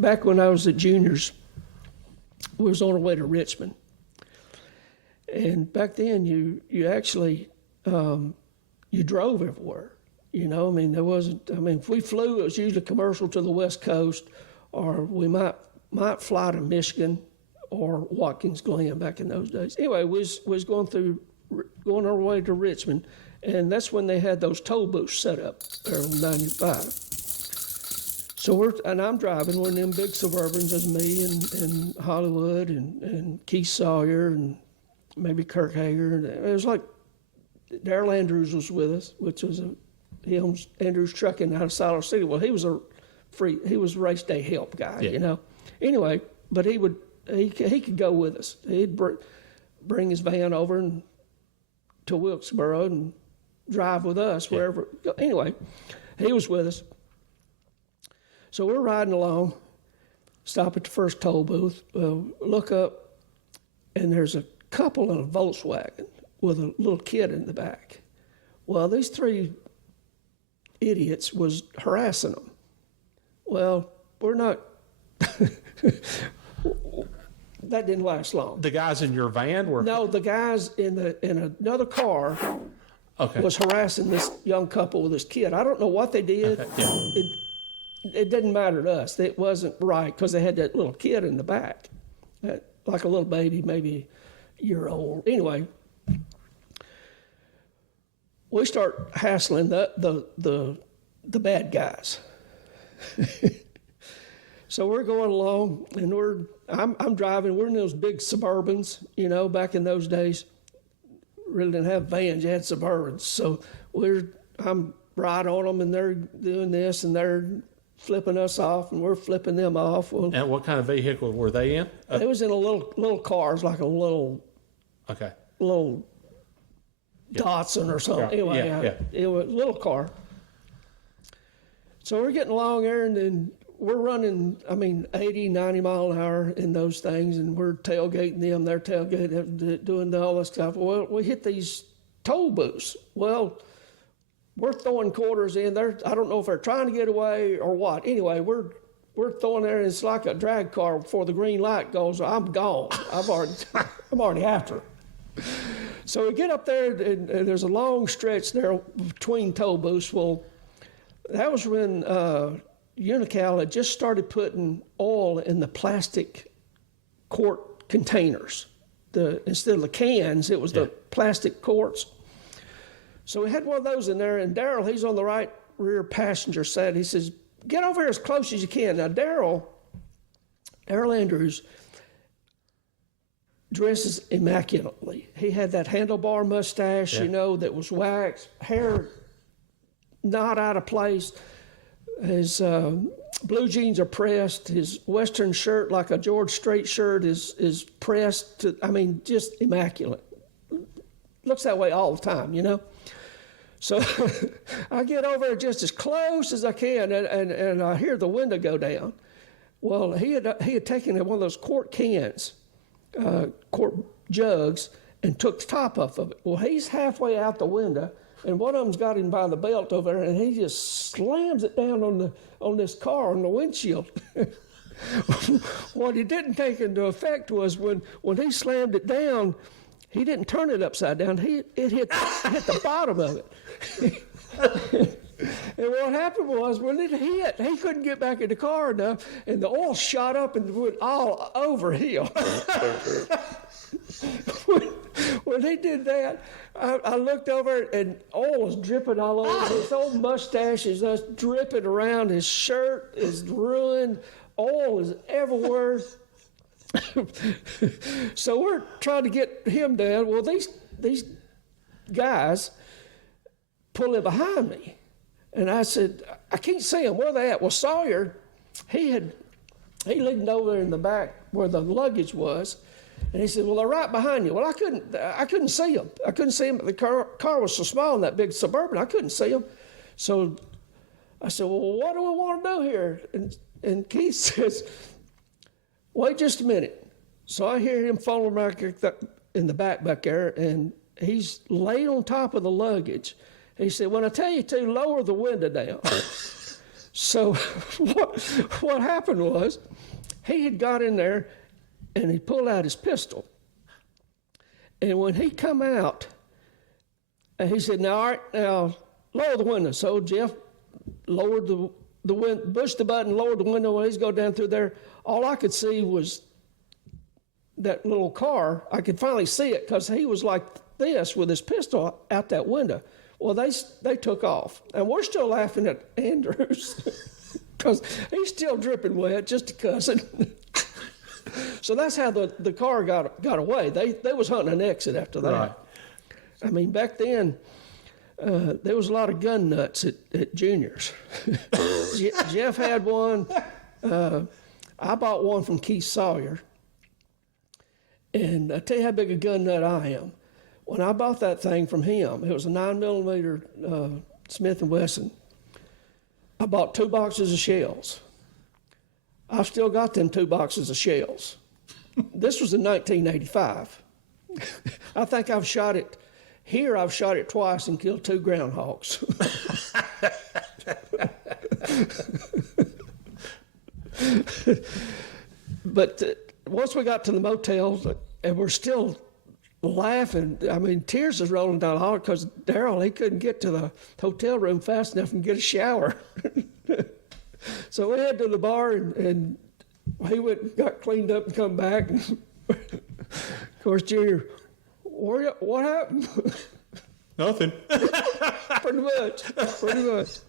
back when I was at juniors, we was on our way to Richmond. And back then, you actually, you drove everywhere. You know, I mean, there wasn't, I mean, if we flew, it was usually commercial to the West Coast, or we might fly to Michigan or Watkins Glen back in those days. Anyway, we was going our way to Richmond, and that's when they had those toll booths set up there on 95. So I'm driving one of them big Suburbans as me and Hollywood and Keith Sawyer and maybe Kirk Hager. And it was like Darrell Andrews was with us, which was he owns Andrews Trucking out of Siler City. Well, he was race day help guy, you know. Anyway, but he could go with us. He'd bring his van over to Wilkesboro and drive with us wherever. Anyway, he was with us. So we're riding along, stop at the first toll booth, look up, and there's a couple in a Volkswagen with a little kid in the back. Well, these three idiots was harassing them. Well, we're not. That didn't last long. The guys in your van were? No, the guys in another car was harassing this young couple with this kid. I don't know what they did. Okay. Yeah. It didn't matter to us. It wasn't right because they had that little kid in the back, like a little baby, maybe a year old. Anyway, we start hassling the bad guys. So we're going along, and I'm driving. We're in those big Suburbans, you know. Back in those days, really didn't have vans. You had Suburbans. So I'm right on them, and they're doing this, and they're flipping us off, and we're flipping them off. Well, and what kind of vehicle were they in? It was in a little cars, like a little Datsun or something. Anyway, it was a little car. So we're getting along there, and then we're running, 80, 90 mile an hour in those things, and we're tailgating them. They're tailgating, doing all this stuff. Well, we hit these toll booths. Well, we're throwing quarters in there. I don't know if they're trying to get away or what. Anyway, we're throwing there, and it's like a drag car before the green light goes. I'm gone. I'm already after it. So we get up there, and there's a long stretch there between toll booths. Well, that was when Unocal had just started putting oil in the plastic quart containers. Instead of the cans, it was the plastic quarts. So we had one of those in there, and Darrell, he's on the right rear passenger side. He says, "Get over here as close as you can." Now, Darrell Andrews dresses immaculately. He had that handlebar mustache, you know, that was waxed, hair not out of place. His blue jeans are pressed. His Western shirt, like a George Strait shirt, is pressed to, just immaculate. Looks that way all the time, you know. So I get over just as close as I can, and I hear the window go down. Well, he had taken one of those quart cans, quart jugs, and took the top off of it. Well, he's halfway out the window, and one of them's got him by the belt over there, and he just slams it down on this car on the windshield. What he didn't take into effect was when he slammed it down, he didn't turn it upside down. It hit the bottom of it. And what happened was when it hit, he couldn't get back in the car enough, and the oil shot up and went all over him. When he did that, I looked over, and oil was dripping all over. His old mustache is just dripping around. His shirt is ruined. Oil is everywhere. So we're trying to get him down. Well, these guys pulling behind me. And I said, "I can't see them. Where are they at?" Well, Sawyer, he leaned over in the back where the luggage was, and he said, "Well, they're right behind you." Well, I couldn't see them. I couldn't see them. The car was so small in that big Suburban, I couldn't see them. So I said, "Well, what do we want to do here?" And Keith says, "Wait just a minute." So I hear him falling back in the back there, and he's laid on top of the luggage. He said, "When I tell you to, lower the window down." So what happened was he had got in there and he pulled out his pistol. And when he come out, he said, "Now, all right, now lower the window." So Jeff lowered the window, pushed the button, lowered the window. When he's go down through there, all I could see was that little car. I could finally see it because he was like this with his pistol out that window. Well, they took off, and we're still laughing at Andrews because he's still dripping wet, just a cousin. So that's how the car got away. They was hunting an exit after that. Right. I mean, back then, there was a lot of gun nuts at Junior's. Jeff had one. I bought one from Keith Sawyer. And I tell you how big a gun nut I am. When I bought that thing from him, it was a 9mm Smith & Wesson. I bought 2 boxes of shells. I've still got them 2 boxes of shells. This was in 1985. I think I've shot it twice and killed 2 groundhogs. But once we got to the motel, and we're still laughing, I mean, tears is rolling down the hall because Darryl, he couldn't get to the hotel room fast enough and get a shower. So we head to the bar, and he went and got cleaned up and come back. And of course, Junior, what happened? Nothing. Pretty much.